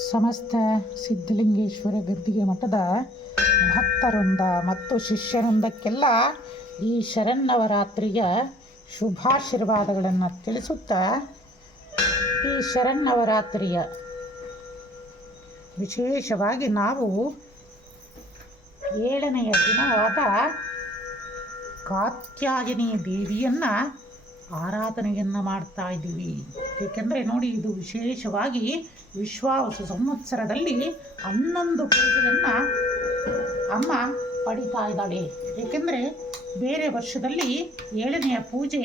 ಸಮಸ್ತ ಸಿದ್ಧಲಿಂಗೇಶ್ವರ ಗದ್ದಿಗೆ ಮಠದ ಭಕ್ತರೊಂದ ಮತ್ತು ಶಿಷ್ಯರೊಂದಕ್ಕೆಲ್ಲ ಈ ಶರಣ್ಣವರಾತ್ರಿಯ ಶುಭಾಶೀರ್ವಾದಗಳನ್ನು ತಿಳಿಸುತ್ತಾ ಈ ಶರಣ್ಣವರಾತ್ರಿಯ ವಿಶೇಷವಾಗಿ ನಾವು ಏಳನೆಯ ದಿನವಾದ ಕಾತ್ಯಾಯಿನಿ ದೇವಿಯನ್ನು ಆರಾಧನೆಯನ್ನು ಮಾಡ್ತಾ ಇದ್ದೀವಿ. ಏಕೆಂದರೆ ನೋಡಿ, ಇದು ವಿಶೇಷವಾಗಿ ವಿಶ್ವಾವಸು ಸಂವತ್ಸರದಲ್ಲಿ ಹನ್ನೊಂದು ಪೂಜೆಯನ್ನು ಅಮ್ಮ ಪಡಿತಾ ಇದ್ದಾಳೆ. ಏಕೆಂದರೆ ಬೇರೆ ವರ್ಷದಲ್ಲಿ ಏಳನೆಯ ಪೂಜೆ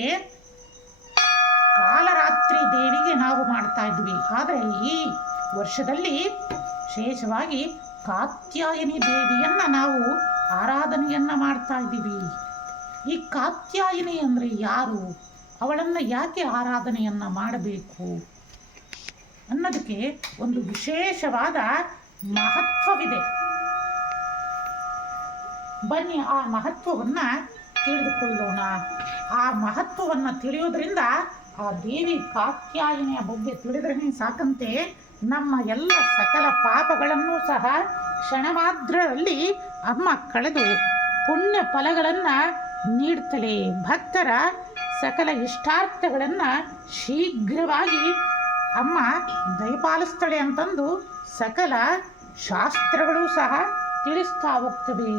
ಕಾಲರಾತ್ರಿ ದೇವಿಗೆ ನಾವು ಮಾಡ್ತಾ ಇದ್ವಿ ಆದರೆ ಈ ವರ್ಷದಲ್ಲಿ ವಿಶೇಷವಾಗಿ ಕಾತ್ಯಾಯಿನಿ ದೇವಿಯನ್ನು ನಾವು ಆರಾಧನೆಯನ್ನು ಮಾಡ್ತಾ ಇದ್ದೀವಿ. ಈ ಕಾತ್ಯಾಯಿನಿ ಅಂದರೆ ಯಾರು? ಅವಳನ್ನು ಯಾಕೆ ಆರಾಧನೆಯನ್ನು ಮಾಡಬೇಕು ಅನ್ನೋದಕ್ಕೆ ಒಂದು ವಿಶೇಷವಾದ ಮಹತ್ವವಿದೆ. ಬನ್ನಿ ಆ ಮಹತ್ವವನ್ನು ತಿಳಿದುಕೊಳ್ಳೋಣ. ಆ ಮಹತ್ವವನ್ನು ತಿಳಿಯೋದ್ರಿಂದ ಆ ದೇವಿ ಕಾತ್ಯಾಯನಿಯ ಬಗ್ಗೆ ತಿಳಿದ್ರೆ ಸಾಕಂತೆ. ನಮ್ಮ ಎಲ್ಲ ಸಕಲ ಪಾಪಗಳನ್ನು ಸಹ ಕ್ಷಣಮಾತ್ರದಲ್ಲಿ ಅಮ್ಮ ಕಳೆದು ಪುಣ್ಯ ಫಲಗಳನ್ನು ನೀಡ್ತಲೇ ಭಕ್ತರ ಸಕಲ ಇಷ್ಟಾರ್ಥಗಳನ್ನು ಶೀಘ್ರವಾಗಿ ಅಮ್ಮ ದಯಪಾಲಿಸ್ತಾಳೆ ಅಂತಂದು ಸಕಲ ಶಾಸ್ತ್ರಗಳು ಸಹ ತಿಳಿಸ್ತಾ ಹೋಗ್ತವೆ.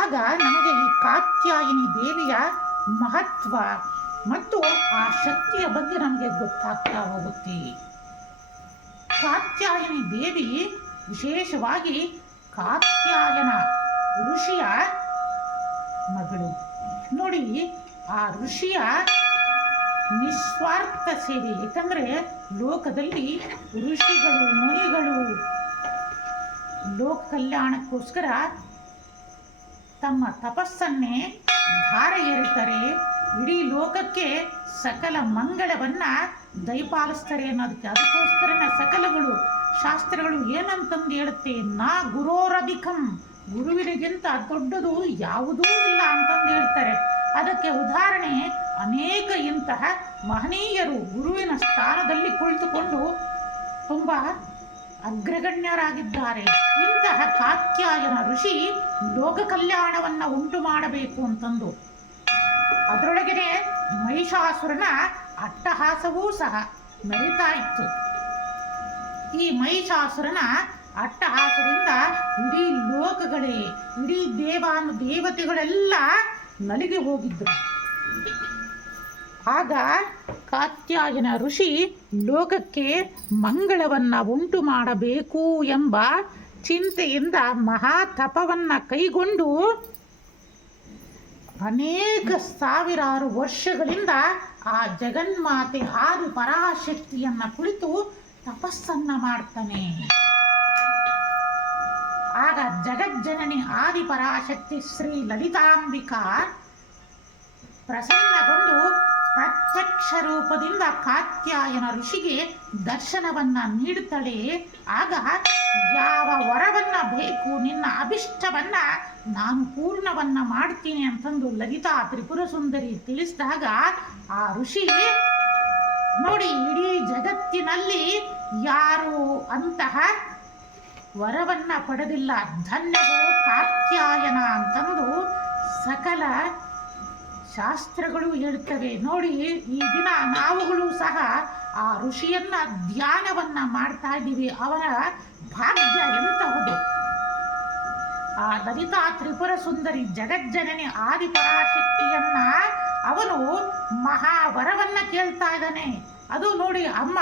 ಆಗ ನಮಗೆ ಈ ಕಾತ್ಯಾಯಿನಿ ದೇವಿಯ ಮಹತ್ವ ಮತ್ತು ಆ ಶಕ್ತಿಯ ಬಗ್ಗೆ ನಮಗೆ ಗೊತ್ತಾಗ್ತಾ ಹೋಗುತ್ತೆ. ಕಾತ್ಯಾಯಿನಿ ದೇವಿ ವಿಶೇಷವಾಗಿ ಕಾತ್ಯಾಯನ ಋಷಿಯ ಮಗಳು. ನೋಡಿ ಆ ಋಷಿಯ ನಿಸ್ವಾರ್ಥ ಸೇವೆ. ಏಕೆಂದರೆ ಲೋಕದಲ್ಲಿ ಋಷಿಗಳು, ಮುನಿಗಳು ಲೋಕ ಕಲ್ಯಾಣಕ್ಕೋಸ್ಕರ ತಮ್ಮ ತಪಸ್ಸನ್ನೇ ಧಾರ ಎರಿತಾರೆ ಇಡೀ ಲೋಕಕ್ಕೆ ಸಕಲ ಮಂಗಳವನ್ನು ದಯಪಾಲಿಸ್ತಾರೆ ಅನ್ನೋದಕ್ಕೆ ಅದಕ್ಕೋಸ್ಕರನೇ ಸಕಲಗಳು, ಶಾಸ್ತ್ರಗಳು ಏನಂತಂದು ಹೇಳುತ್ತೆ, ನಾ ಗುರೋರಧಿಕಂ ಗುರುವಿನಿಗಿಂತ ದೊಡ್ಡದು ಯಾವುದೂ ಇಲ್ಲ ಅಂತಂದು ಹೇಳ್ತಾರೆ. ಅದಕ್ಕೆ ಉದಾಹರಣೆ, ಅನೇಕ ಇಂತಹ ಮಹನೀಯರು ಗುರುವಿನ ಸ್ಥಾನದಲ್ಲಿ ಕುಳಿತುಕೊಂಡು ತುಂಬ ಅಗ್ರಗಣ್ಯರಾಗಿದ್ದಾರೆ. ಇಂತಹ ಕಾತ್ಯಾಯನ ಋಷಿ ಲೋಕ ಕಲ್ಯಾಣವನ್ನು ಉಂಟು ಮಾಡಬೇಕು ಅಂತಂದು. ಅದರೊಳಗೆ ಮಹಿಷಾಸುರನ ಅಟ್ಟಹಾಸವೂ ಸಹ ನಡೀತಾ ಇತ್ತು. ಈ ಮಹಿಷಾಸುರನ ಅಟ್ಟಹಾಸದಿಂದ ಇಡೀ ಲೋಕಗಳೇ, ಇಡೀ ದೇವಾನು ದೇವತೆಗಳೆಲ್ಲ ನಲಿಗೆ ಹೋಗಿದ್ದರು ಆಗ ಕಾತ್ಯಾಯನ ಋಷಿ ಲೋಕಕ್ಕೆ ಮಂಗಳವನ್ನು ಉಂಟು ಮಾಡಬೇಕು ಎಂಬ ಚಿಂತೆಯಿಂದ ಮಹಾ ತಪವನ್ನ ಕೈಗೊಂಡು ಅನೇಕ ಸಾವಿರಾರು ವರ್ಷಗಳಿಂದ ಆ ಜಗನ್ಮಾತೆ ಆದಿ ಪರಾಶಕ್ತಿಯನ್ನು ಕುಳಿತು ತಪಸ್ಸನ್ನ ಮಾಡ್ತಾನೆ. ಆಗ ಜಗಜ್ಜನನಿ ಆದಿ ಪರಾಶಕ್ತಿ ಶ್ರೀ ಲಲಿತಾಂಬಿಕಾ ಪ್ರಸನ್ನಗೊಂಡು ಪ್ರತ್ಯಕ್ಷ ರೂಪದಿಂದ ಕಾತ್ಯಾಯನ ಋಷಿಗೆ ದರ್ಶನವನ್ನ ನೀಡುತ್ತಲೇ, ಆಗ ಯಾವ ವರವನ್ನ ಬೇಕು, ನಿನ್ನ ಅಭಿಷ್ಟವನ್ನ ನಾನು ಪೂರ್ಣವನ್ನ ಮಾಡ್ತೀನಿ ಅಂತಂದು ಲಲಿತಾ ತ್ರಿಪುರ ಸುಂದರಿ ತಿಳಿಸಿದಾಗ ಆ ಋಷಿ, ನೋಡಿ ಇಡೀ ಜಗತ್ತಿನಲ್ಲಿ ಯಾರು ಅಂತಹ ವರವನ್ನ ಪಡೆದಿಲ್ಲ. ಧನ್ಯವು ಕಾತ್ಯಾಯನ ಅಂತಂದು ಸಕಲ ಶಾಸ್ತ್ರಗಳು ಹೇಳ್ತವೆ. ನೋಡಿ, ಈ ದಿನ ನಾವುಗಳು ಸಹ ಆ ಋಷಿಯನ್ನ ಧ್ಯಾನವನ್ನ ಮಾಡ್ತಾ ಇದ್ದೀವಿ. ಅವರ ಭಾಗ್ಯ ಎಂತಹುದು ಆ ಲಲಿತಾ ತ್ರಿಪುರ ಸುಂದರಿ ಜಗಜ್ಜನನಿ ಆದಿಪರಾಶಕ್ತಿಯನ್ನ ಅವನು ಮಹಾವರವನ್ನ ಕೇಳ್ತಾ ಇದ್ದಾನೆ. ಅದು ನೋಡಿ, ಅಮ್ಮ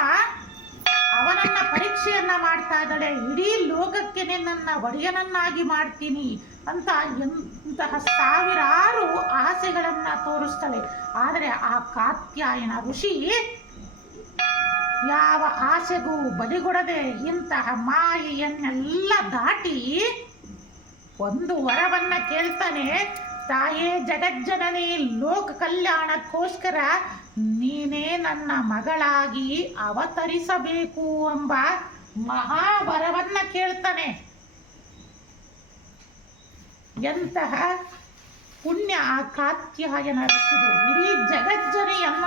ಅವನನ್ನ ಪರೀಕ್ಷೆಯನ್ನ ಮಾಡ್ತಾ ಇದ್ದಾಳೆ, ಇಡೀ ಲೋಕಕ್ಕೆ ನನ್ನ ಒಡೆಯನನ್ನಾಗಿ ಮಾಡ್ತೀನಿ ಅಂತ ಎಂತಹ ಸಾವಿರಾರು ಆಸೆಗಳನ್ನ ತೋರಿಸ್ತಾಳೆ. ಆದರೆ ಆ ಕಾತ್ಯಾಯನ ಋಷಿ ಯಾವ ಆಸೆಗೂ ಬಲಿಗೊಡದೆ ಇಂತಹ ಮಾಯೆಯನ್ನೆಲ್ಲ ದಾಟಿ ಒಂದು ವರವನ್ನ ಕೇಳ್ತಾನೆ, ತಾಯೇ, ಜಗಜ್ಜನನಿ ಲೋಕ ಕಲ್ಯಾಣಕ್ಕೋಸ್ಕರ ನೀನೇ ನನ್ನ ಮಗಳಾಗಿ ಅವತರಿಸಬೇಕು ಎಂಬ ಮಹಾವರವನ್ನ ಕೇಳ್ತಾನೆ. ಎಂತಹ ಪುಣ್ಯ ಆ ಕಾತ್ಯಾಯನ ಋಷಿದು ಇಡೀ ಜಗಜ್ಜನೆಯನ್ನ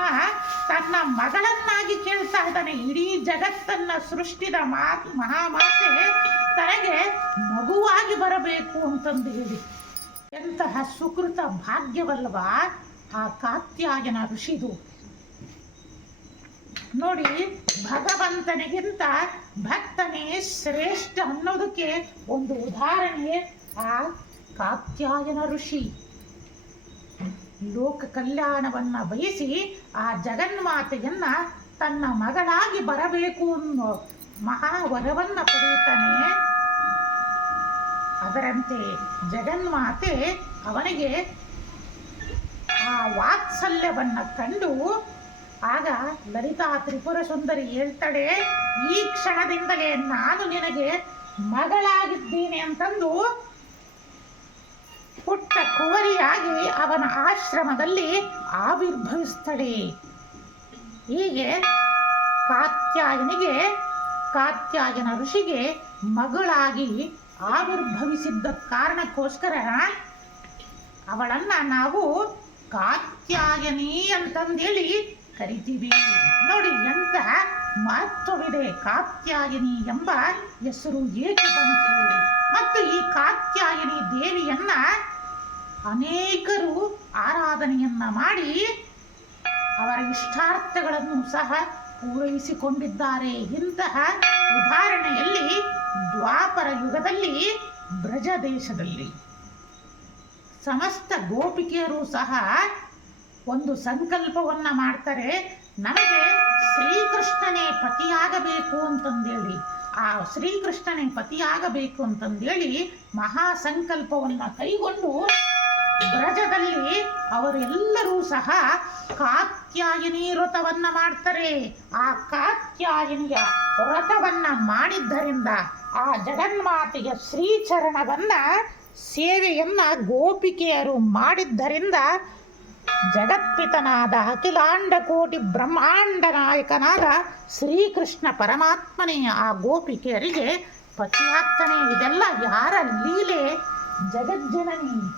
ತನ್ನ ಮಗಳನ್ನಾಗಿ ಕೇಳ್ತಾ ಇದ್ದಾನೆ. ಇಡೀ ಜಗತ್ತನ್ನ ಸೃಷ್ಟಿದ ಮಾತ್, ಮಹಾಮಾತೆ ತನಗೆ ಮಗುವಾಗಿ ಬರಬೇಕು ಅಂತಂದು ಹೇಳಿ. ಎಂತಹ ಸುಕೃತ ಭಾಗ್ಯವಲ್ವಾ ಆ ಕಾತ್ಯಾಯನ ಋಷಿದು ನೋಡಿ, ಭಗವಂತನಿಗಿಂತ ಭಕ್ತನೇ ಶ್ರೇಷ್ಠ ಅನ್ನೋದಕ್ಕೆ ಒಂದು ಉದಾಹರಣೆ ಆ ಕಾತ್ಯಾಯನ ಋಷಿ. ಲೋಕ ಕಲ್ಯಾಣವನ್ನ ಬಯಸಿ ಆ ಜಗನ್ಮಾತೆಯನ್ನ ತನ್ನ ಮಗಳಾಗಿ ಬರಬೇಕು ಅನ್ನೋ ಮಹಾವರವನ್ನ ಪಡೆಯುತ್ತಾನೆ. ಅದರಂತೆ ಜಗನ್ಮಾತೆ ಅವನಿಗೆ ಆ ವಾತ್ಸಲ್ಯವನ್ನ ಕಂಡು ಆಗ ಲಲಿತಾ ತ್ರಿಪುರ ಸುಂದರಿ ಹೇಳ್ತಾಳೆ ಈ ಕ್ಷಣದಿಂದಲೇ ನಾನು ನಿನಗೆ ಮಗಳಾಗಿದ್ದೀನಿ ಅಂತಂದು ಪುಟ್ಟ ಕುವರಿಯಾಗಿ ಅವನ ಆಶ್ರಮದಲ್ಲಿ ಆವಿರ್ಭವಿಸ್ತಾಳೆ. ಹೀಗೆ ಕಾತ್ಯಾಯನಿಗೆ, ಕಾತ್ಯಾಯನ ಋಷಿಗೆ ಮಗಳಾಗಿ ಆವಿರ್ಭವಿಸಿದ್ದ ಕಾರಣಕ್ಕೋಸ್ಕರ ಅವಳನ್ನ ನಾವು ಕಾತ್ಯಾಯನಿ ಅಂತಂದೇಳಿ ಕರಿತೀವಿ ನೋಡಿ ಎಂತ ಮಹತ್ವವಿದೆ ಕಾತ್ಯಾಯಿನಿ ಎಂಬ ಹೆಸರು ಏಕೆ ಬಂತು? ಮತ್ತು ಈ ಕಾತ್ಯಾಯಿನಿ ದೇವಿಯನ್ನ ಅನೇಕರು ಆರಾಧನೆಯನ್ನ ಮಾಡಿ ಅವರ ಇಷ್ಟಾರ್ಥಗಳನ್ನು ಸಹ ಪೂರೈಸಿಕೊಂಡಿದ್ದಾರೆ. ಇಂತಹ ಉದಾಹರಣೆಯಲ್ಲಿ ದ್ವಾಪರ ಯುಗದಲ್ಲಿ ಬ್ರಜ ದೇಶದಲ್ಲಿ ಸಮಸ್ತ ಗೋಪಿಕೆಯರು ಸಹ ಒಂದು ಸಂಕಲ್ಪವನ್ನ ಮಾಡ್ತಾರೆ, ನನಗೆ ಶ್ರೀಕೃಷ್ಣನೇ ಪತಿಯಾಗಬೇಕು ಅಂತಂದೇಳಿ. ಆ ಶ್ರೀಕೃಷ್ಣನೇ ಪತಿಯಾಗಬೇಕು ಅಂತಂದೇಳಿ ಮಹಾ ಸಂಕಲ್ಪವನ್ನ ಕೈಗೊಂಡು ಬ್ರಜದಲ್ಲಿ ಅವರೆಲ್ಲರೂ ಸಹ ಕಾತ್ಯಾಯಿನಿ ವ್ರತವನ್ನ ಮಾಡ್ತಾರೆ. ಆ ಕಾತ್ಯಾಯಿನಿಯ ವ್ರತವನ್ನ ಮಾಡಿದ್ದರಿಂದ ಆ ಜಗನ್ಮಾತೆಯ ಶ್ರೀಚರಣವನ್ನ ಸೇವೆಯನ್ನ ಗೋಪಿಕೆಯರು ಮಾಡಿದ್ದರಿಂದ ಜಗತ್ಪಿತನಾದ ಅಖಿಲಾಂಡ ಕೋಟಿ ಬ್ರಹ್ಮಾಂಡ ನಾಯಕನಾದ ಶ್ರೀಕೃಷ್ಣ ಪರಮಾತ್ಮನೇ ಆ ಗೋಪಿಕೆಯರಿಗೆ ಪತಿಯಾಗ್ತಾನೆ ಇದೆಲ್ಲ ಯಾರ ಲೀಲೆ? ಜಗಜ್ಜನನಿ.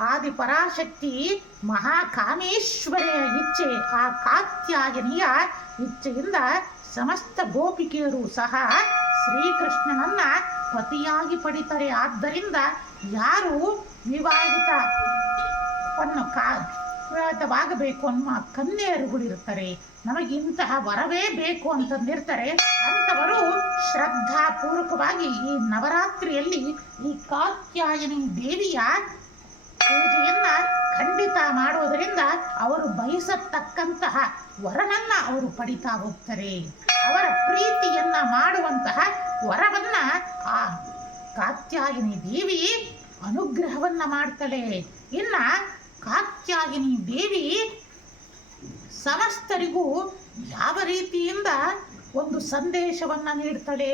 ಆದಿ ಪರಾಶಕ್ತಿ ಮಹಾಕಾಮೇಶ್ವರಿಯ ಇಚ್ಛೆ. ಆ ಕಾತ್ಯಾಯನಿಯ ಇಚ್ಛೆಯಿಂದ ಸಮಸ್ತ ಗೋಪಿಕೆಯರು ಸಹ ಶ್ರೀಕೃಷ್ಣನನ್ನ ಪತಿಯಾಗಿ ಪಡಿತಾರೆ. ಆದ್ದರಿಂದ ಯಾರು ವಿವಾಹಿತ? ಕಾ ವಿವಾಹಿತವಾಗಬೇಕು ಅನ್ನುವ ಕನ್ಯೆಯರುಗಳಿರ್ತಾರೆ ನಮಗೆ ಇಂತಹ ವರವೇ ಬೇಕು ಅಂತಂದಿರ್ತಾರೆ ಅಂಥವರು ಶ್ರದ್ಧಾಪೂರ್ವಕವಾಗಿ ಈ ನವರಾತ್ರಿಯಲ್ಲಿ ಈ ಕಾತ್ಯಾಯನಿ ದೇವಿಯ ಪೂಜೆಯನ್ನ ಖಂಡಿತ ಮಾಡುವುದರಿಂದ ಅವರು ಬಯಸತಕ್ಕಂತಹ ವರನನ್ನ ಅವರು ಪಡಿತಾ ಹೋಗ್ತಾರೆ. ಅವರ ಪ್ರೀತಿಯನ್ನ ಮಾಡುವಂತಹ ವರವನ್ನ ಆ ಕಾತ್ಯಾಯಿನಿ ದೇವಿ ಅನುಗ್ರಹವನ್ನ ಮಾಡ್ತಾಳೆ. ಇನ್ನ ಕಾತ್ಯಾಯಿನಿ ದೇವಿ ಸಮಸ್ತರಿಗೂ ಯಾವ ರೀತಿಯಿಂದ ಒಂದು ಸಂದೇಶವನ್ನು ನೀಡ್ತಾಳೆ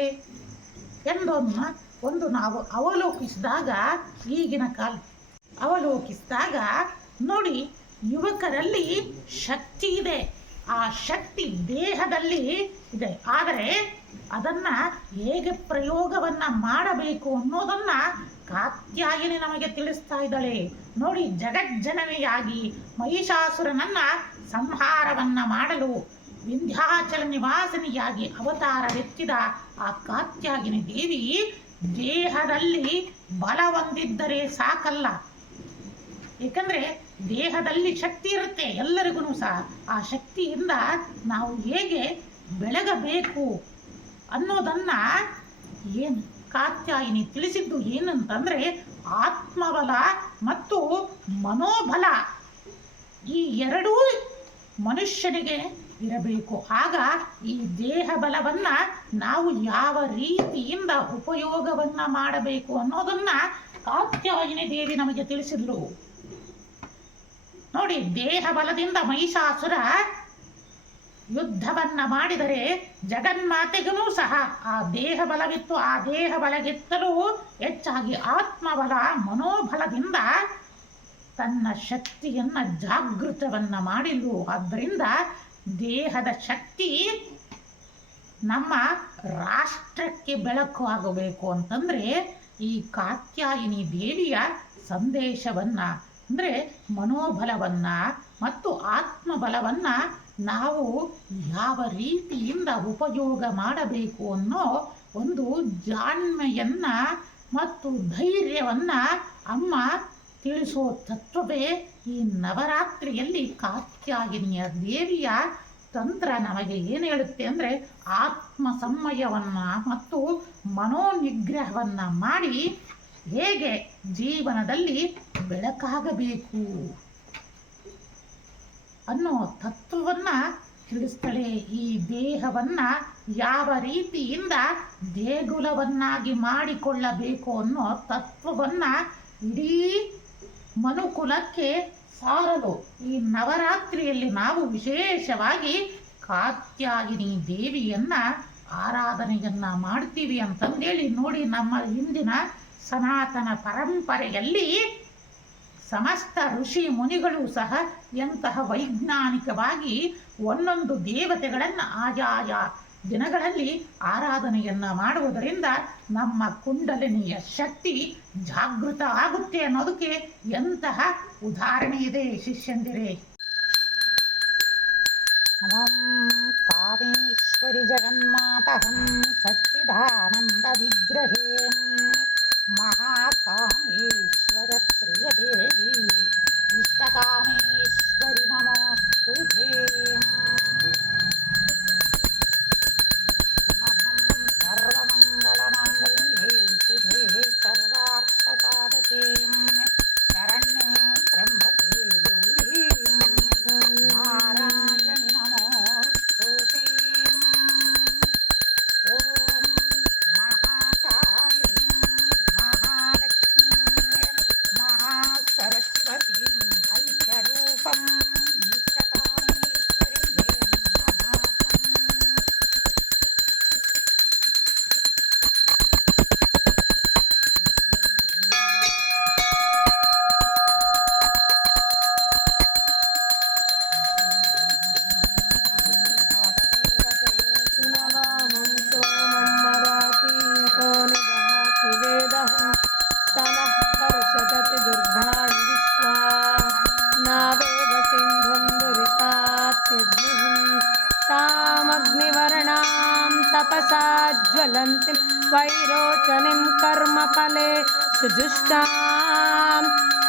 ಎಂದೊಂದು ಒಂದು ನಾವು ಅವಲೋಕಿಸಿದಾಗ ಈಗಿನ ಕಾಲ. ಅವಲೋಕಿಸಿದಾಗ ನೋಡಿ, ಯುವಕರಲ್ಲಿ ಶಕ್ತಿ ಇದೆ. ಆ ಶಕ್ತಿ ದೇಹದಲ್ಲಿ ಇದೆ. ಆದರೆ ಅದನ್ನು ಹೇಗೆ ಪ್ರಯೋಗವನ್ನು ಮಾಡಬೇಕು ಅನ್ನೋದನ್ನ ಕಾತ್ಯಾಯಿನಿ ನಮಗೆ ತಿಳಿಸ್ತಾ ಇದ್ದಾಳೆ. ನೋಡಿ, ಜಗಜ್ಜನವಿಯಾಗಿ ಮಹಿಷಾಸುರನನ್ನ ಸಂಹಾರವನ್ನ ಮಾಡಲು ವಿಂಧ್ಯಾಚಲ ನಿವಾಸಿನಿಯಾಗಿ ಅವತಾರವೆತ್ತಿದ ಆ ಕಾತ್ಯಾಗಿನಿ ದೇವಿ ದೇಹದಲ್ಲಿ ಬಲ ಹೊಂದಿದ್ದರೆ ಸಾಕಲ್ಲ. ಏಕೆಂದ್ರೆ ದೇಹದಲ್ಲಿ ಶಕ್ತಿ ಇರುತ್ತೆ ಎಲ್ಲರಿಗೂ ಸಹ. ಆ ಶಕ್ತಿಯಿಂದ ನಾವು ಹೇಗೆ ಬೆಳಗಬೇಕು ಅನ್ನೋದನ್ನ ಏನು ಕಾತ್ಯಾಯಿನಿ ತಿಳಿಸಿದ್ದು ಏನಂತಂದ್ರೆ ಆತ್ಮಬಲ ಮತ್ತು ಮನೋಬಲ ಈ ಎರಡೂ ಮನುಷ್ಯನಿಗೆ ಇರಬೇಕು. ಆಗ ಈ ದೇಹ ಬಲವನ್ನ ನಾವು ಯಾವ ರೀತಿಯಿಂದ ಉಪಯೋಗವನ್ನ ಮಾಡಬೇಕು ಅನ್ನೋದನ್ನ ಕಾತ್ಯಾಯಿನಿ ದೇವಿ ನಮಗೆ ತಿಳಿಸಿದ್ರು ನೋಡಿ, ದೇಹ ಬಲದಿಂದ ಮಹಿಷಾಸುರ ಯುದ್ಧವನ್ನ ಮಾಡಿದರೆ ಜಗನ್ಮಾತೆಗೂ ಸಹ ಆ ದೇಹ ಬಲವಿತ್ತು. ಆ ದೇಹ ಬಲಗಿತ್ತಲೂ ಹೆಚ್ಚಾಗಿ ಆತ್ಮಬಲ, ಮನೋಬಲದಿಂದ ತನ್ನ ಶಕ್ತಿಯನ್ನ ಜಾಗೃತವನ್ನ ಮಾಡಿಲು ಆದ್ದರಿಂದ ದೇಹದ ಶಕ್ತಿ ನಮ್ಮ ರಾಷ್ಟ್ರಕ್ಕೆ ಬೆಳಕು ಆಗಬೇಕು ಅಂತಂದ್ರೆ ಈ ಕಾತ್ಯಾಯಿನಿ ದೇವಿಯ ಸಂದೇಶವನ್ನ, ಅಂದರೆ ಮನೋಬಲವನ್ನ ಮತ್ತು ಆತ್ಮಬಲವನ್ನ ನಾವು ಯಾವ ರೀತಿಯಿಂದ ಉಪಯೋಗ ಮಾಡಬೇಕು ಅನ್ನೋ ಒಂದು ಜಾಣ್ಮೆಯನ್ನು ಮತ್ತು ಧೈರ್ಯವನ್ನ ಅಮ್ಮ ತಿಳಿಸೋ ತತ್ವವೇ ಈ ನವರಾತ್ರಿಯಲ್ಲಿ ಕಾತ್ಯಾಯಿನಿಯ ದೇವಿಯ ತಂತ್ರ ನಮಗೆ ಏನು ಹೇಳುತ್ತೆ ಅಂದರೆ ಆತ್ಮ ಸಂಯಮವನ್ನ ಮತ್ತು ಮನೋನಿಗ್ರಹವನ್ನು ಮಾಡಿ ಹೇಗೆ ಜೀವನದಲ್ಲಿ ಬೆಳಕಾಗಬೇಕು. ಅನ್ನೋ ತತ್ವವನ್ನ ತಿಳಿಸ್ತಾಳೆ. ಈ ದೇಹವನ್ನ ಯಾವ ರೀತಿಯಿಂದ ದೇಗುಲವನ್ನಾಗಿ ಮಾಡಿಕೊಳ್ಳಬೇಕು ಅನ್ನೋ ತತ್ವವನ್ನ ಇಡೀ ಮನುಕುಲಕ್ಕೆ ಸಾರಲು ಈ ನವರಾತ್ರಿಯಲ್ಲಿ ನಾವು ವಿಶೇಷವಾಗಿ ಕಾತ್ಯಾಗಿನಿ ದೇವಿಯನ್ನ ಆರಾಧನೆಯನ್ನ ಮಾಡ್ತೀವಿ ಅಂತಂದೇಳಿ ನೋಡಿ ನಮ್ಮ ಹಿಂದಿನ ಸನಾತನ ಪರಂಪರೆಯಲ್ಲಿ ಸಮಸ್ತ ಋಷಿ ಮುನಿಗಳು ಸಹ ಎಂತಹ ವೈಜ್ಞಾನಿಕವಾಗಿ ಒಂದೊಂದು ದೇವತೆಗಳನ್ನು ಆಯಾಯ ದಿನಗಳಲ್ಲಿ ಆರಾಧನೆಯನ್ನು ಮಾಡುವುದರಿಂದ ನಮ್ಮ ಕುಂಡಲಿನಿಯ ಶಕ್ತಿ ಜಾಗೃತ ಆಗುತ್ತೆ ಅನ್ನೋದಕ್ಕೆ ಎಂತಹ ಉದಾಹರಣೆ ಇದೆ ಶಿಷ್ಯಂದಿರೇ. ಕಾಮೇಶ್ವರಿ ಜಗನ್ಮಾತಹಂ ಸಚ್ಚಿದಾನಂದ ವಿಗ್ರಹೇ. ಮಹಾಕಾಮೇಶ್ವರ वरप्रियदेवी इष्टकामेश्वरि नमोऽस्तु सुजुष्टां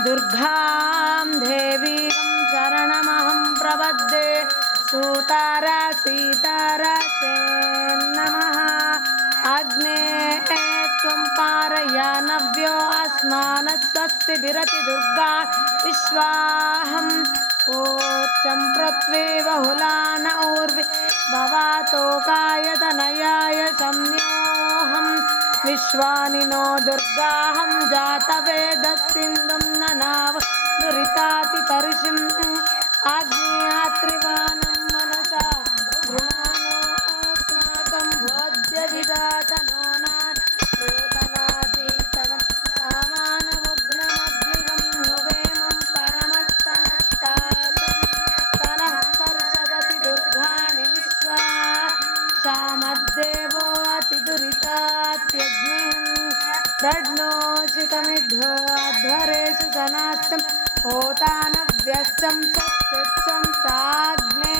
दुर्गां देवीं शरणमहं प्रपद्ये सूतारा सीतारासे नमः। अग्ने त्वं पारया नव्यो अस्मान् स्वस्ति विरति दुर्गा। विश्वाहं ऊर्चं पृथ्वी बहुलान ऊर्वि। भवातोकाय तनयाय संयोऽहं विश्वानि नो दुर्गाहं जातवेदसिन्धुं ननाव दुरितातितर्षिम् आग्नेयात्रिवानं मनसा गृहाणोऽस्माकं भोज्यविदातनो मद्देवो अतिदुरितात्यग्निम् षड्नोचितमिध्वध्वरेषु सनास्तम् साग्ने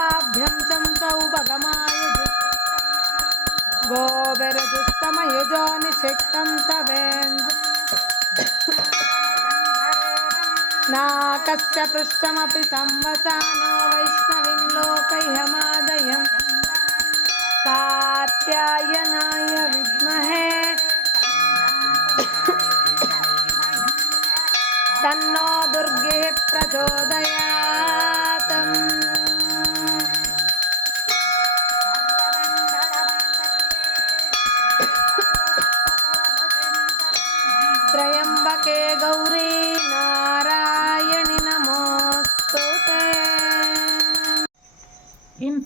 आभ्यं चं निषिक्तं तवेन्द्र। नाकस्य पृष्ठमपि संवसानम् वैष्णवीं लोकह्यमादयम् कात्यायनाय विद्महे। तन्नो दुर्गे प्रचोदयात्। गौरी।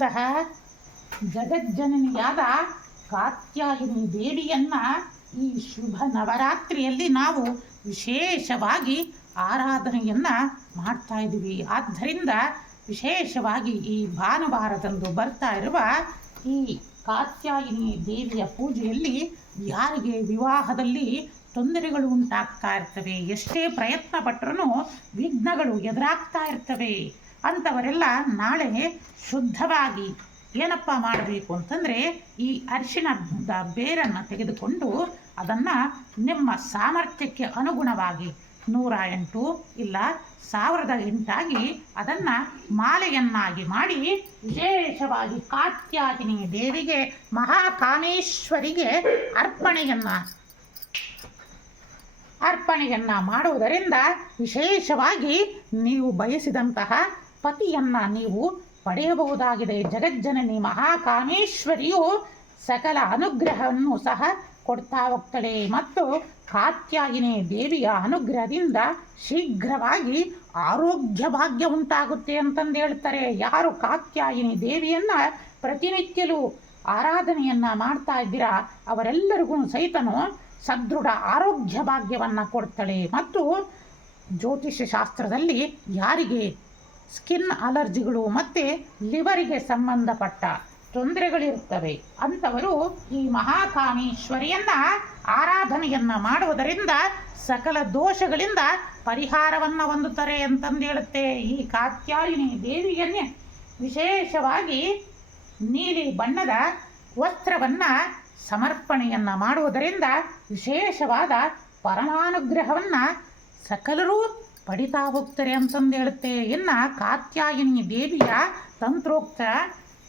ಇಂತಹ ಜಗಜ್ಜನನಿಯಾದ ಕಾತ್ಯಾಯಿನಿ ದೇವಿಯನ್ನ ಈ ಶುಭ ನವರಾತ್ರಿಯಲ್ಲಿ ನಾವು ವಿಶೇಷವಾಗಿ ಆರಾಧನೆಯನ್ನ ಮಾಡ್ತಾ ಇದ್ದೀವಿ. ಆದ್ದರಿಂದ ವಿಶೇಷವಾಗಿ ಈ ಭಾನುವಾರದಂದು ಬರ್ತಾ ಇರುವ ಈ ಕಾತ್ಯಾಯಿನಿ ದೇವಿಯ ಪೂಜೆಯಲ್ಲಿ ಯಾರಿಗೆ ವಿವಾಹದಲ್ಲಿ ತೊಂದರೆಗಳು ಉಂಟಾಗ್ತಾ ಇರ್ತವೆ, ಎಷ್ಟೇ ಪ್ರಯತ್ನ ಪಟ್ಟರೂ ವಿಘ್ನಗಳು ಎದುರಾಗ್ತಾ ಇರ್ತವೆ. ಅಂಥವರೆಲ್ಲ ನಾಳೆ ಶುದ್ಧವಾಗಿ ಏನಪ್ಪ ಮಾಡಬೇಕು ಅಂತಂದರೆ ಈ ಅರಿಶಿಣದ ಬೇರನ್ನು ತೆಗೆದುಕೊಂಡು ಅದನ್ನು ನಿಮ್ಮ ಸಾಮರ್ಥ್ಯಕ್ಕೆ ಅನುಗುಣವಾಗಿ ನೂರ ಎಂಟು ಇಲ್ಲ ಸಾವಿರದ ಎಂಟಾಗಿ ಅದನ್ನು ಮಾಲೆಯನ್ನಾಗಿ ಮಾಡಿ ವಿಶೇಷವಾಗಿ ಕಾತ್ಯಾಗಿನಿ ದೇವಿಗೆ, ಮಹಾಕಾಮೇಶ್ವರಿಗೆ ಅರ್ಪಣೆಯನ್ನು ಅರ್ಪಣೆಯನ್ನು ಮಾಡುವುದರಿಂದ ವಿಶೇಷವಾಗಿ ನೀವು ಬಯಸಿದಂತಹ ಪತಿಯನ್ನು ನೀವು ಪಡೆಯಬಹುದಾಗಿದೆ. ಜಗಜ್ಜನನಿ ಮಹಾಕಾಮೇಶ್ವರಿಯು ಸಕಲ ಅನುಗ್ರಹವನ್ನು ಸಹ ಕೊಡ್ತಾ ಹೋಗ್ತಾಳೆ ಮತ್ತು ಕಾತ್ಯಾಯಿನಿ ದೇವಿಯ ಅನುಗ್ರಹದಿಂದ ಶೀಘ್ರವಾಗಿ ಆರೋಗ್ಯ ಭಾಗ್ಯ ಉಂಟಾಗುತ್ತೆ ಅಂತಂದು ಹೇಳ್ತಾರೆ. ಯಾರು ಕಾತ್ಯಾಯಿನಿ ದೇವಿಯನ್ನ ಪ್ರತಿನಿತ್ಯಲೂ ಆರಾಧನೆಯನ್ನು ಮಾಡ್ತಾ ಇದ್ದೀರಾ, ಅವರೆಲ್ಲರಿಗೂ ಸಹಿತನು ಸದೃಢ ಆರೋಗ್ಯ ಭಾಗ್ಯವನ್ನು ಕೊಡ್ತಾಳೆ. ಮತ್ತು ಜ್ಯೋತಿಷ್ಯ ಶಾಸ್ತ್ರದಲ್ಲಿ ಯಾರಿಗೆ ಸ್ಕಿನ್ ಅಲರ್ಜಿಗಳು ಮತ್ತು ಲಿವರಿಗೆ ಸಂಬಂಧಪಟ್ಟ ತೊಂದರೆಗಳಿರುತ್ತವೆ. ಅಂಥವರು ಈ ಮಹಾಕಾಮೇಶ್ವರಿಯನ್ನು ಆರಾಧನೆಯನ್ನ ಮಾಡುವುದರಿಂದ ಸಕಲ ದೋಷಗಳಿಂದ ಪರಿಹಾರವನ್ನು ಹೊಂದುತ್ತಾರೆ ಅಂತಂದು ಹೇಳುತ್ತೆ ಈ ಕಾತ್ಯಾಯಿನಿ ದೇವಿಯನ್ನೇ. ವಿಶೇಷವಾಗಿ ನೀಲಿ ಬಣ್ಣದ ವಸ್ತ್ರವನ್ನು ಸಮರ್ಪಣೆಯನ್ನು ಮಾಡುವುದರಿಂದ ವಿಶೇಷವಾದ ಪರಮಾನುಗ್ರಹವನ್ನು ಸಕಲರೂ ಪಡಿತಾ ಹೋಗ್ತಾರೆ ಅಂತಂದು ಹೇಳುತ್ತೆ. ಇನ್ನು ಕಾತ್ಯಾಯಿನಿ ದೇವಿಯ ತಂತ್ರೋಕ್ತ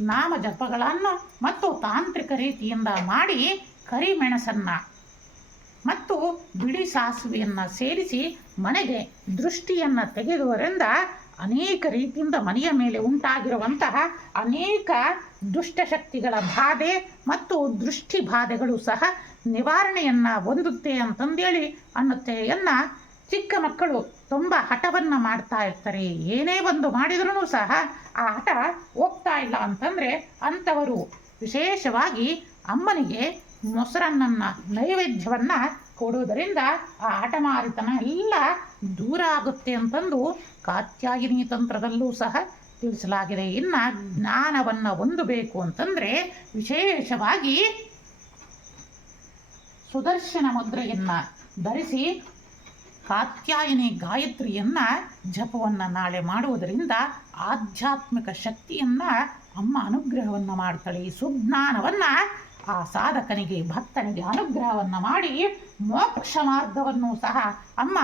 ನಾಮ ಜಪಗಳನ್ನು ಮತ್ತು ತಾಂತ್ರಿಕ ರೀತಿಯಿಂದ ಮಾಡಿ ಕರಿಮೆಣಸನ್ನು ಮತ್ತು ಬಿಳಿ ಸಾಸಿವೆಯನ್ನು ಸೇರಿಸಿ ಮನೆಗೆ ದೃಷ್ಟಿಯನ್ನು ತೆಗೆದುವರಿಂದ ಅನೇಕ ರೀತಿಯಿಂದ ಮನೆಯ ಮೇಲೆ ಉಂಟಾಗಿರುವಂತಹ ಅನೇಕ ದುಷ್ಟಶಕ್ತಿಗಳ ಬಾಧೆ ಮತ್ತು ದೃಷ್ಟಿ ಬಾಧೆಗಳು ಸಹ ನಿವಾರಣೆಯನ್ನು ಹೊಂದುತ್ತೆ ಅಂತಂದೇಳಿ ಅನ್ನುತ್ತೆ. ಎನ್ನ ಚಿಕ್ಕ ಮಕ್ಕಳು ತುಂಬ ಹಠವನ್ನು ಮಾಡ್ತಾ ಇರ್ತಾರೆ. ಏನೇ ಒಂದು ಮಾಡಿದ್ರೂ ಸಹ ಆ ಹಠ ಹೋಗ್ತಾ ಇಲ್ಲ ಅಂತಂದರೆ ಅಂಥವರು ವಿಶೇಷವಾಗಿ ಅಮ್ಮನಿಗೆ ಮೊಸರನ್ನನ್ನು, ನೈವೇದ್ಯವನ್ನು ಕೊಡುವುದರಿಂದ ಆ ಹಠಮಾರಿತನ ಎಲ್ಲ ದೂರ ಆಗುತ್ತೆ ಅಂತಂದು ಕಾತ್ಯಾಯಿನಿ ತಂತ್ರದಲ್ಲೂ ಸಹ ತಿಳಿಸಲಾಗಿದೆ. ಇನ್ನು ಜ್ಞಾನವನ್ನು ಹೊಂದಬೇಕು ಅಂತಂದರೆ ವಿಶೇಷವಾಗಿ ಸುದರ್ಶನ ಮುದ್ರೆಯನ್ನು ಧರಿಸಿ ಕಾತ್ಯಾಯನಿ ಗಾಯತ್ರಿಯನ್ನು ಜಪವನ್ನು ನಾಳೆ ಮಾಡುವುದರಿಂದ ಆಧ್ಯಾತ್ಮಿಕ ಶಕ್ತಿಯನ್ನು ಅಮ್ಮ ಅನುಗ್ರಹವನ್ನು ಮಾಡ್ತಾಳೆ. ಈ ಸುಜ್ಞಾನವನ್ನು ಆ ಸಾಧಕನಿಗೆ, ಭಕ್ತನಿಗೆ ಅನುಗ್ರಹವನ್ನು ಮಾಡಿ ಮೋಕ್ಷ ಮಾರ್ಗವನ್ನು ಸಹ ಅಮ್ಮ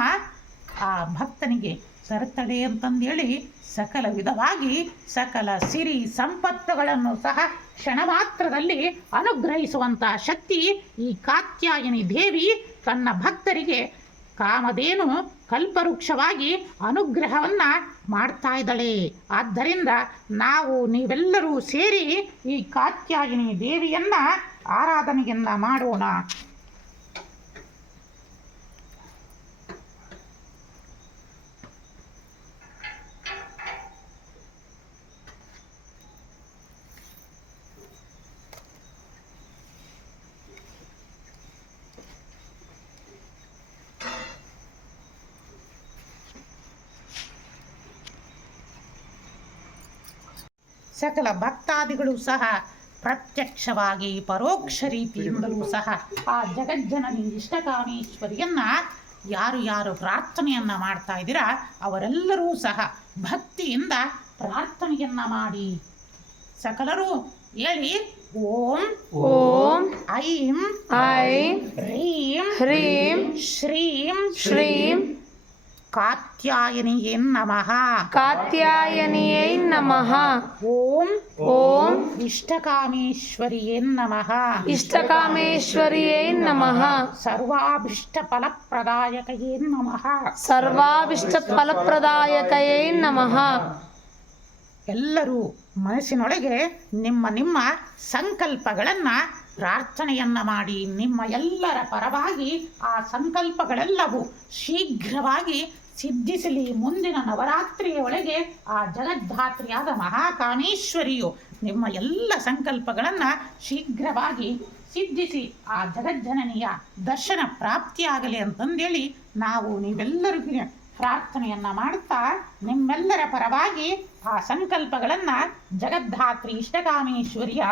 ಆ ಭಕ್ತನಿಗೆ ತರುತ್ತಾಳೆ ಅಂತಂದೇಳಿ ಸಕಲ ವಿಧವಾಗಿ ಸಕಲ ಸಿರಿ ಸಂಪತ್ತುಗಳನ್ನು ಸಹ ಕ್ಷಣ ಮಾತ್ರದಲ್ಲಿ ಅನುಗ್ರಹಿಸುವಂತಹ ಶಕ್ತಿ ಈ ಕಾತ್ಯಾಯನಿ ದೇವಿ ತನ್ನ ಭಕ್ತರಿಗೆ ಕಾಮಧೇನು ಕಲ್ಪವೃಕ್ಷವಾಗಿ ಅನುಗ್ರಹವನ್ನು ಮಾಡ್ತಾ ಇದ್ದಾಳೆ. ಆದ್ದರಿಂದ ನಾವು ನೀವೆಲ್ಲರೂ ಸೇರಿ ಈ ಕಾತ್ಯಾಯಿನಿ ದೇವಿಯನ್ನು ಆರಾಧನೆಯನ್ನು ಮಾಡೋಣ. ಸಕಲ ಭಕ್ತಾದಿಗಳು ಸಹ ಪ್ರತ್ಯಕ್ಷವಾಗಿ ಪರೋಕ್ಷ ರೀತಿಯಿಂದಲೂ ಸಹ ಆ ಜಗಜ್ಜನನಿ ಇಷ್ಟಕಾಮೇಶ್ವರಿಯನ್ನ ಯಾರು ಯಾರು ಪ್ರಾರ್ಥನೆಯನ್ನ ಮಾಡ್ತಾ ಇದ್ದೀರಾ ಅವರೆಲ್ಲರೂ ಸಹ ಭಕ್ತಿಯಿಂದ ಪ್ರಾರ್ಥನೆಯನ್ನ ಮಾಡಿ. ಸಕಲರು ಹೇಳಿ ಓಂ ಓಂ ಐಂ ಐಂ ಹ್ರೀಂ ಹ್ರೀಂ ಶ್ರೀಂ ಶ್ರೀಂ ಕಾತ್ಯಾಯನಿಯೇ ನಮಃ. ಕಾತ್ಯಾಯನಿಯೇ ನಮಃ. ಓಂ ಓಂ ಇಷ್ಟಕಾಮೇಶ್ವರಿಯೇ ನಮಃ. ಇಷ್ಟಕಾಮೇಶ್ವರಿಯೇ ನಮಃ. ಸರ್ವಾಭಿಷ್ಟ ಫಲಪ್ರದಾಯಕಯೇ ನಮಃ. ಸರ್ವಾಭಿಷ್ಟ ಫಲಪ್ರದಾಯಕಯೇ ನಮಃ. ಎಲ್ಲರೂ ಮನಸ್ಸಿನೊಳಗೆ ನಿಮ್ಮ ನಿಮ್ಮ ಸಂಕಲ್ಪಗಳನ್ನು ಪ್ರಾರ್ಥನೆಯನ್ನ ಮಾಡಿ ನಿಮ್ಮ ಎಲ್ಲರ ಪರವಾಗಿ ಆ ಸಂಕಲ್ಪಗಳೆಲ್ಲವೂ ಶೀಘ್ರವಾಗಿ ಸಿದ್ಧಿಸಲಿ. ಮುಂದಿನ ನವರಾತ್ರಿಯ ಒಳಗೆ ಆ ಜಗದ್ಧಾತ್ರಿಯಾದ ಮಹಾಕಾಮೇಶ್ವರಿಯು ನಿಮ್ಮ ಎಲ್ಲ ಸಂಕಲ್ಪಗಳನ್ನು ಶೀಘ್ರವಾಗಿ ಸಿದ್ಧಿಸಿ ಆ ಜಗಜ್ಜನನಿಯ ದರ್ಶನ ಪ್ರಾಪ್ತಿಯಾಗಲಿ ಅಂತಂದೇಳಿ ನಾವು ನೀವೆಲ್ಲರಿಗೂ ಪ್ರಾರ್ಥನೆಯನ್ನ ಮಾಡುತ್ತಾ ನಿಮ್ಮೆಲ್ಲರ ಪರವಾಗಿ ಆ ಸಂಕಲ್ಪಗಳನ್ನ ಜಗದ್ಧಾತ್ರಿ ಇಷ್ಟಕಾಮೇಶ್ವರಿಯ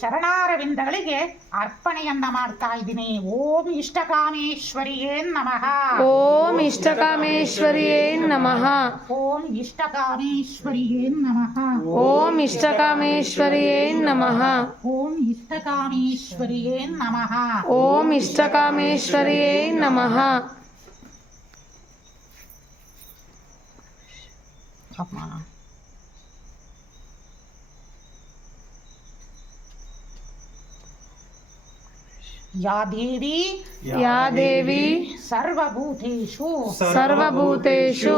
ಚರಣಾರವಿಂದಗಳಿಗೆ ಅರ್ಪಣೆಯನ್ನ ಮಾಡ್ತಾ ಇದ್ದೀನಿ. ಓಂ ಇಷ್ಟಕಾಮೇಶ್ವರಿಯೇ ನಮಃ. ಓಂ ಇಷ್ಟಕಾಮೇಶ್ವರಿಯೇ ನಮಃ. ಓಂ ಇಷ್ಟಕಾಮೇಶ್ವರಿಯೇ ನಮಃ. ಓಂ ಇಷ್ಟಕಾಮೇಶ್ವರಿಯೇ ನಮಃ. ಓಂ ಇಷ್ಟಕಾಮೇಶ್ವರಿಯೇ ನಮಃ. ಓಂ ಇಷ್ಟಕಾಮೇಶ್ವರಿಯೇ ನಮಃ. ಅಮ್ಮ ಯಾ ದೇವಿ ಯಾ ದೇವಿ ಸರ್ವಭೂತೇಷು ಸರ್ವಭೂತೇಷು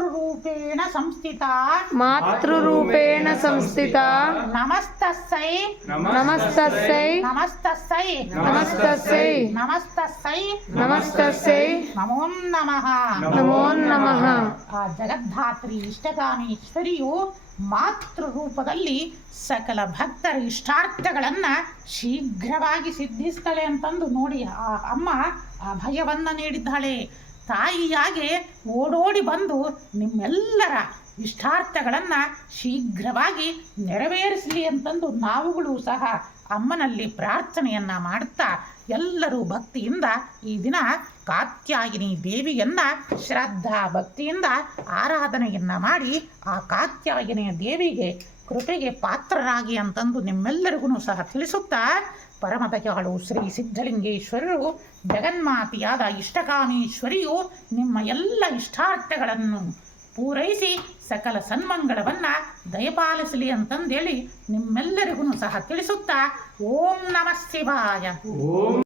ಮಾತೃರೂಪೇಣ ಸಂಸ್ಥಿತಾ. ಮಾತೃರೂಪೇಣ ಸಂಸ್ಥಿತಾ. ನಮಸ್ತಸ್ಸೈ. ನಮಸ್ತಸ್ಸೈ. ನಮಸ್ತಸ್ಸೈ. ನಮಸ್ತಸ್ಸೈ. ನಮಸ್ತಸ್ಸೈ. ನಮಸ್ತಸ್ಸೈ. ನಮೋಂ ನಮಃ. ನಮೋಂ ನಮಃ. ಆ ಜಗದ್ಧಾತ್ರಿ ಇಷ್ಟಗಾಮೀಶ್ವರಿಯು ಮಾತೃ ರೂಪದಲ್ಲಿ ಸಕಲ ಭಕ್ತರ ಇಷ್ಟಾರ್ಥಗಳನ್ನ ಶೀಘ್ರವಾಗಿ ಸಿದ್ಧಿಸ್ತಾಳೆ ಅಂತಂದು ನೋಡಿ ಆ ಅಮ್ಮ ಅಭಯವನ್ನ ನೀಡಿದ್ದಾಳೆ. ತಾಯಿಯಾಗೆ ಓಡೋಡಿ ಬಂದು ನಿಮ್ಮೆಲ್ಲರ ಇಷ್ಟಾರ್ಥಗಳನ್ನು ಶೀಘ್ರವಾಗಿ ನೆರವೇರಿಸಲಿ ಅಂತಂದು ನಾವುಗಳು ಸಹ ಅಮ್ಮನಲ್ಲಿ ಪ್ರಾರ್ಥನೆಯನ್ನು ಮಾಡುತ್ತಾ ಎಲ್ಲರೂ ಭಕ್ತಿಯಿಂದ ಈ ದಿನ ಕಾತ್ಯಾಯಿನಿ ದೇವಿಯನ್ನು ಶ್ರದ್ಧಾ ಭಕ್ತಿಯಿಂದ ಆರಾಧನೆಯನ್ನು ಮಾಡಿ ಆ ಕಾತ್ಯಾಯಿನಿಯ ದೇವಿಗೆ ಕೃಪೆಗೆ ಪಾತ್ರರಾಗಿ ಅಂತಂದು ನಿಮ್ಮೆಲ್ಲರಿಗೂ ಸಹ ತಿಳಿಸುತ್ತಾ ಪರಮದಯಾಳು ಶ್ರೀ ಸಿದ್ಧಲಿಂಗೇಶ್ವರರು, ಜಗನ್ಮಾತೆಯಾದ ಇಷ್ಟಕಾಮೇಶ್ವರಿಯು ನಿಮ್ಮ ಎಲ್ಲ ಇಷ್ಟಾರ್ಥಗಳನ್ನು ಪೂರೈಸಿ ಸಕಲ ಸನ್ಮಂಗಳವನ್ನು ದಯಪಾಲಿಸಲಿ ಅಂತಂದೇಳಿ ನಿಮ್ಮೆಲ್ಲರಿಗೂ ಸಹ ತಿಳಿಸುತ್ತಾ, ಓಂ ನಮಃ ಶಿವಾಯ.